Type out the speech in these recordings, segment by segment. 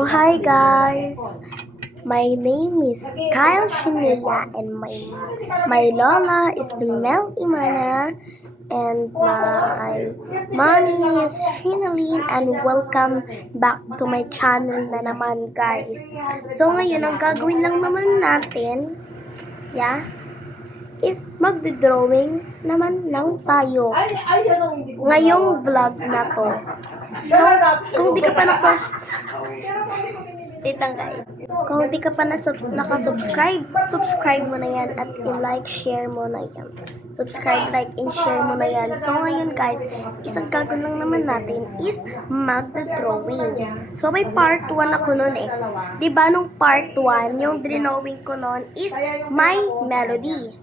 Hi guys, my name is Kyle Shinea and my Lola is Mel Imana and my mommy is Shinaline and welcome back to my channel na naman guys. So ngayon ang gagawin lang naman natin, is magdodrawing naman lang tayo ngayong vlog na to. So, kung di ka pa Kung di ka pa nakasubscribe, subscribe mo na yan at i-like, share mo na yan. Subscribe, like, and share mo na yan. So, ngayon guys, isang gagawin lang naman natin is magdodrawing. So, may part 1 ako nun eh. Diba nung part 1, yung drawing ko nun is my melody.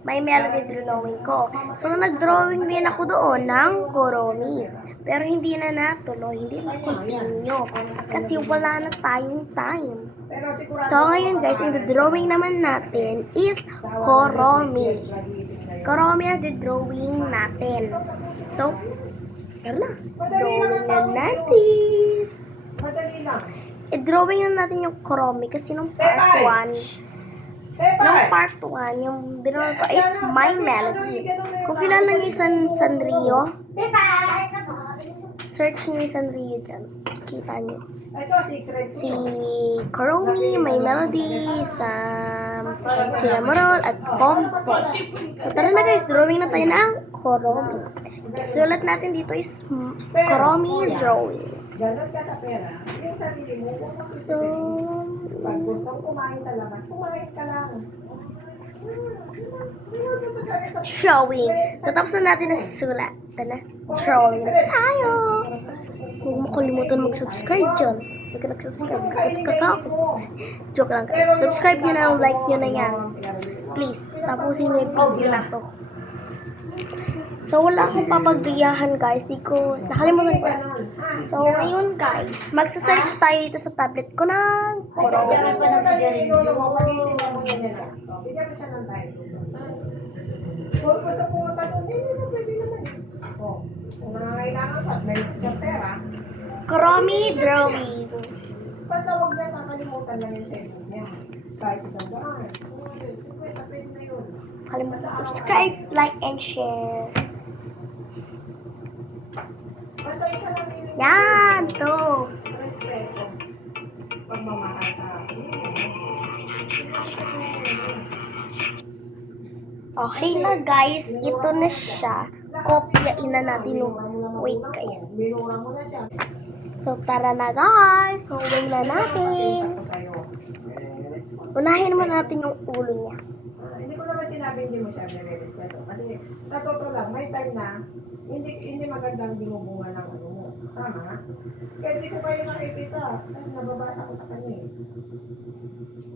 May melody drawing ko. So, nag-drawing din ako doon ng Kuromi. Pero hindi na natuloy, hindi na continue. Kasi wala na tayong time. So, ngayon guys, yung drawing naman natin is Kuromi. Kuromi ang drawing natin. So, yun na. Drawing na natin. I-drawing na natin yung Kuromi kasi nung part 1, yung drawing ko is My Melody. Kung kilala niyo yung Sanrio, search niyo yung Sanrio dyan. Kita niyo. Si Kuromi, My Melody, sila Morol, at Pompo. So tara na guys, drawing na tayo ng Kuromi. Isulat natin dito is Kuromi drawing. Ganon ka sa pera, yung sarili mo, pag gusto kumain sa labas, kumain ka lang. Drawing. So, tapos na natin na sulat. Tana, drawing na tayo. Huwag mo kalimutan mag-subscribe dyan. Hindi ka nag-subscribe. Kasakot. Joke lang guys. Subscribe nyo na, like nyo na yan. Please, tapusin nyo yung video na to. So, wala akong papagdayahan guys. Nakalimutan ko na. So, ngayon guys, magsasearch tayo dito sa tablet ko ng Kuromi. Bigyan mo siya ng time. Kung gusto po tanong, hindi na pwede naman. Kung nangangailangan pa, may pera. Kuromi drawing. Basta huwag na kakalimutan lang yung cellphone niya. Kahit isang daan. Pwede na yun. Kalimutan subscribe, like, and share. Basta isa lang yun. Yan, to. Respeto. Pagmamahal ka. Okay na guys, ito na siya. Kopyain na natin. Wait guys. Binura mo na siya. So tara na guys, huwag na natin. Unahin naman natin yung ulo niya. Hindi ko naman sinabi hindi mo siya nire-respeto. Kasi sa totoo lang, may time na hindi magandang binubunga ng ano mo. Tama? Kaya hindi ko kayo nakikita. Kasi nababasa ko sa kanya eh.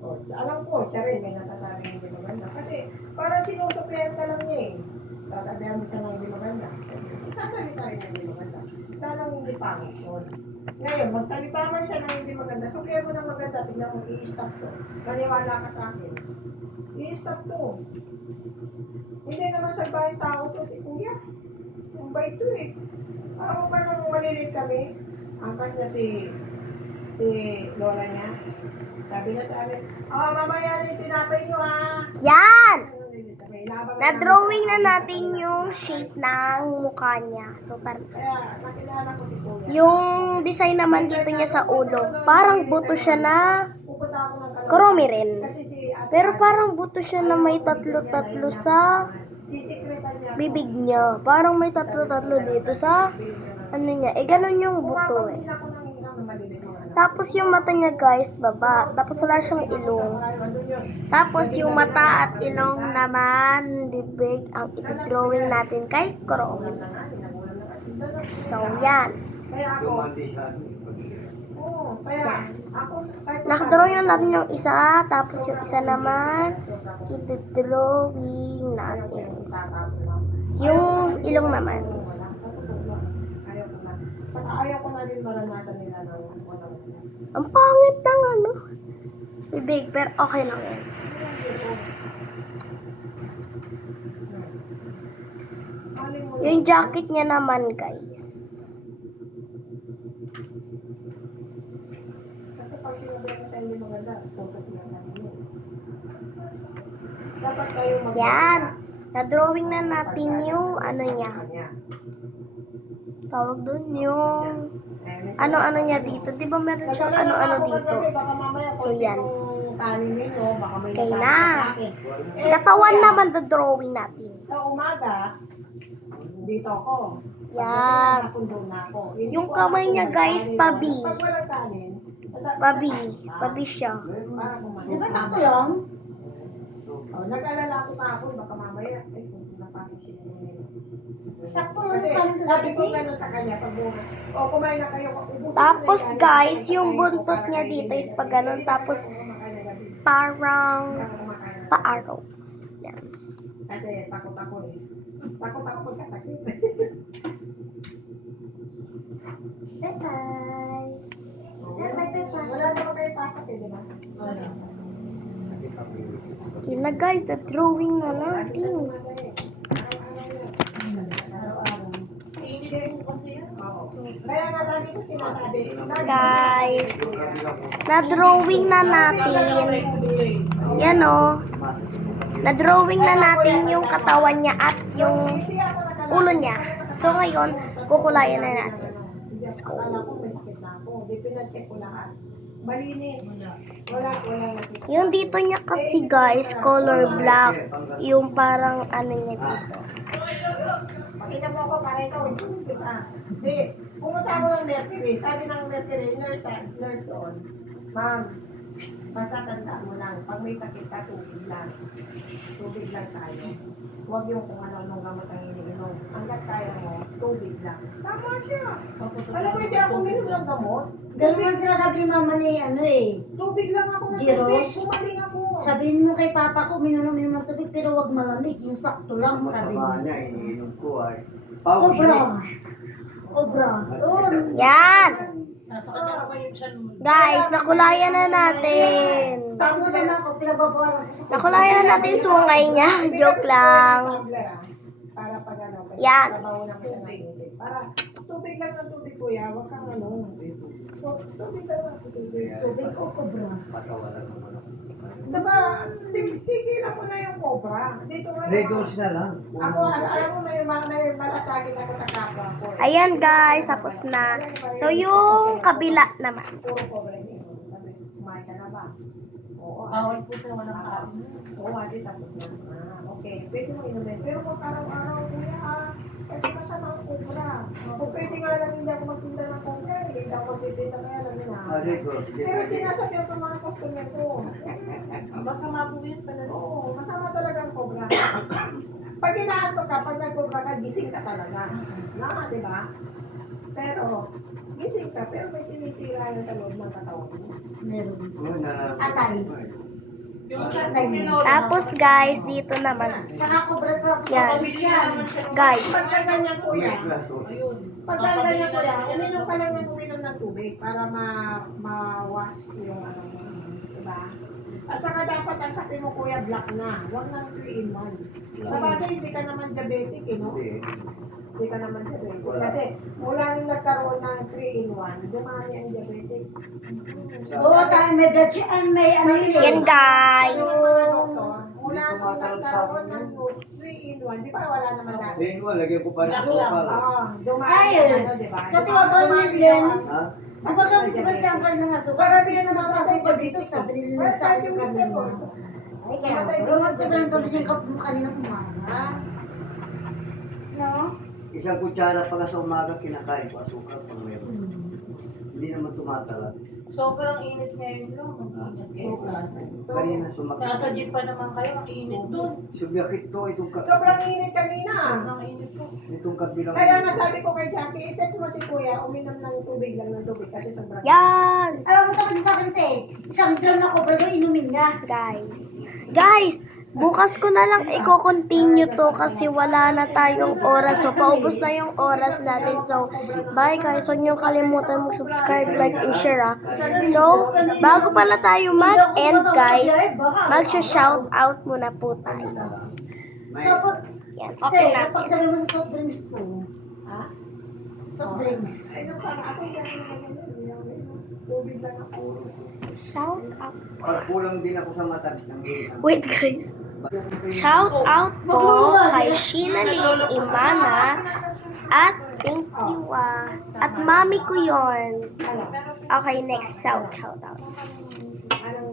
O, alam ko, siya rin may nasasabi hindi maganda. Kasi parang sinusuplayan ka lang niya eh. Tatabihan mo siya ng hindi maganda. Sasalita rin ng hindi maganda. Tanong hindi pangit yun. Ngayon, magsalita man siya ng hindi maganda. Suplayan mo ng maganda. Tignan mo, i-stop to. Maniwala ka sa akin. I-stop to. Hindi naman salbahin tao to si Kuya. Yung bait to eh. Ako pa nung malilit kami, angkat niya si Lola niya. Sabi niya sa amin, mamaya rin tinapay niyo ha. Yan! Na-drawing na natin yung shape ng mukha niya. So, Kaya nakilala ko si Kuya. yung design naman dito niya sa ulo, parang buto siya na Pupunta ako ng Caloocan. Kuromi rin. Kasi si Ate Pero parang buto siya na may tatlo-tatlo sa sisikretan niya. bibig niya. Parang may tatlo-tatlo dito sa ano niya. Ganun yung buto eh. Hindi ako nangihinang na malilit mga anak. Tapos yung mata niya guys, baba. Tapos wala siyang ilong. Tapos yung mata at ilong naman, bibig, ang ito-drawing natin kay Kuromi. So, yan. Kaya ako, kaya ako, Nakadrawing na natin yung isa, tapos yung isa naman, ito-drawing natin. Yung ilong naman. Ayaw ko na rin maranasan nila ng Ang pangit ng ano. Bibig, pero okay lang yan. Yung jacket niya naman, guys. pag sinabi ko tayo hindi maganda, sutot lang natin yun. Dapat kayo Yan. Na-drawing na natin yung ano niya. Tawag doon yung ano-ano niya dito. Di ba meron siyang ano-ano dito? So, yan. Okay na. Katawan naman the-drawing natin. Sa umaga, dito ako. Yan. Yung kamay niya, guys, pabi. Pag walang kanin, Pabi. Pabi siya. Di ba sakto lang? Oh, nag-alala ako kahapon, baka mamaya, napasok siya yung Sakto Kasi lang sabi ko gano'n sa kanya, pag kumain na kayo, ubusin Tapos, mo na yan, guys, kasi yung kain ko buntot para niya kainin dito is niyo. pag ganun. Tapos, Hindi ako kumakain na gabi. parang Hindi ako kumakain na gabi. paaraw. Yan. Kasi takot ako eh. Takot ako pagkasakit. Bye-bye. Wala naman kayo takot eh, di ba? Wala. Okay na, guys. The drawing na natin. Kaya nga lagi ko sinasabi, Guys, na-drawing na natin. Yan o. Na-drawing na natin yung katawan niya at yung ulo niya. So, ngayon, kukulayan na natin. Let's go. Akala ko may sakit na ako. Di pinacheck ko lahat. Malinis. Wala nakita. Yung dito niya kasi, guys, color black. Yung parang ano niya dito. Pakinggan mo ako para ikaw, hindi kita. Hindi, pumunta ako ng Mercury. Sabi ng Mercury, nurse doon. Ma'am, basta tandaan mo lang, pag may sakit ka, tubig lang. Tubig lang tayo. Huwag yung kung ano-anong gamot ang iniinom. Hanggat kaya mo, tubig lang. Tama siya. Alam mo, hindi ako minom ng gamot. Ganun ang sinasabi ni mama ni ano eh. Tubig lang ako ng Giros? tubig. Kumaling ako. Sabihin mo kay papa ko, minum ng tubig pero wag malamig. Yung sakto lang, sabi Masama niya. niya, iniinom ko ay. Cobra. Cobra. Doon. Yan! Nasa kanya pa yung siya nun. Guys, nakulayan na natin. Tapos na ako, pinababawalan ko. Nakulayan na natin yung sungay niya. Joke lang. Para pag ano, Yan. trabaho na kita ng tubig. Para tubig lang ng tubig, kuya. Huwag kang ano. Tubig lang ng tubig. Tubig ko, cobra. Patawalan mo na. Diba, tigilan mo na yung cobra. Dito nga. Red Horse na lang. Ako, alam mo, may malasagin ako sa kapwa ko. Ayan, guys. Tapos na. So, yung kabila naman. Puro cobra yun. Sabi, kumain ka na ba? Oo. Bawal po sa walang kain. Oo, ate, tapos na. Okay, pwede mo inumin. Pero kung araw-araw, kuya, kasi masama ang cobra. Kung pwede nga lang hindi ako magtinda ng cobra, hindi ako magtitinda kaya lang na. Red Horse. Pero sinasabi ako ng mga customer ko. Masama po yun pala. Oo, masama talaga ang cobra. Pag inaanto ka, pag nag-cobra ka, gising ka talaga. Di ba? Pero, gising ka, pero may sinisira yan sa loob ng katawan mo. Meron. Atay. Tapos, guys, dito naman. Saka cobra ka. Yan. Guys. Pag ganyan, kuya, pag ganyan, kuya, uminom ka lang ng uminom ng tubig para ma-wash yung ano mo. Diba? At saka dapat ang sabi mo, kuya, black na. Huwag nang 3-in-1. Sa bagay, hindi ka naman diabetic, eh, no? Hindi ka naman diabetic. Kasi mula nung nagkaroon ng 3-in-1, dumami ang diabetic. Oo, tayo may blood sugar and may ano yun. Yan, guys. Mula nung nagkaroon ng 3-in-1, di ba wala naman dati? Tingin ko, lagyan ko pa ng kupal. Dumami Ayun. ang ano, di ba? Katiwa ba Dumami yun, Len? ang- Ha? Ang pagkabis-bas ang kanya ng asukar. Kasi yan naman ang asukar dito. Sabi nila Well, sa sabi akin mo kanina. po. Ay, kaya pero magsabihan kami sa kap mo kanina umaga. No? Isang kutsara pala sa umaga kinakain ko, asukal pang meron. Hindi naman tumatala. Sobrang init ngayon lang. Kanina sumakit. Nasa jeep pa naman kayo, ang init doon. Subyakit to, Sobrang init kanina. Sobrang init po. itong kabilang. Kaya nga sabi ko kay Jackie, itet mo si Kuya, uminom ng tubig lang ng tubig kasi sobrang Yan. Alam mo sa akin, te. Isang drum na cobra ko, inumin niya. Guys, bukas ko na lang i-continue to kasi wala na tayong oras. So, paubos na yung oras natin. So, bye guys. Huwag niyo kalimutan mag-subscribe, like, and share. So, bago pala tayo mag-end guys, mag-shout out muna po tayo. May, Tapos, Yan, te, okay kapag natin. sabi mo sa soft drinks ko, Ha? soft drinks. Ay, nung parang ako yung gano'n na ganyan. Tubig lang ako. Shout out. Pag kulang din ako sa mata ng Wait guys. Shout out po kay Sheena Lynn Imana at thank you at mami ko yon. Okay, next shout out.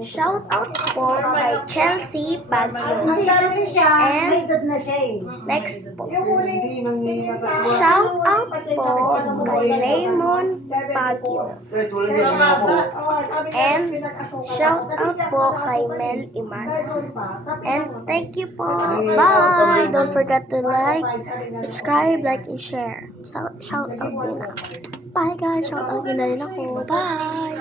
Shout out po kay Chelsea Baguio. Hindi kasi siya, And may edad na siya eh. next po. Yung huling Shout out po kay Raymond Baguio. Eh, tulad yun ako. And shout out po kay Mel Iman. And thank you po. Bye! Don't forget to like, subscribe, like, and share. Shout out din ako. Bye guys! Shout out din na rin ako. Bye!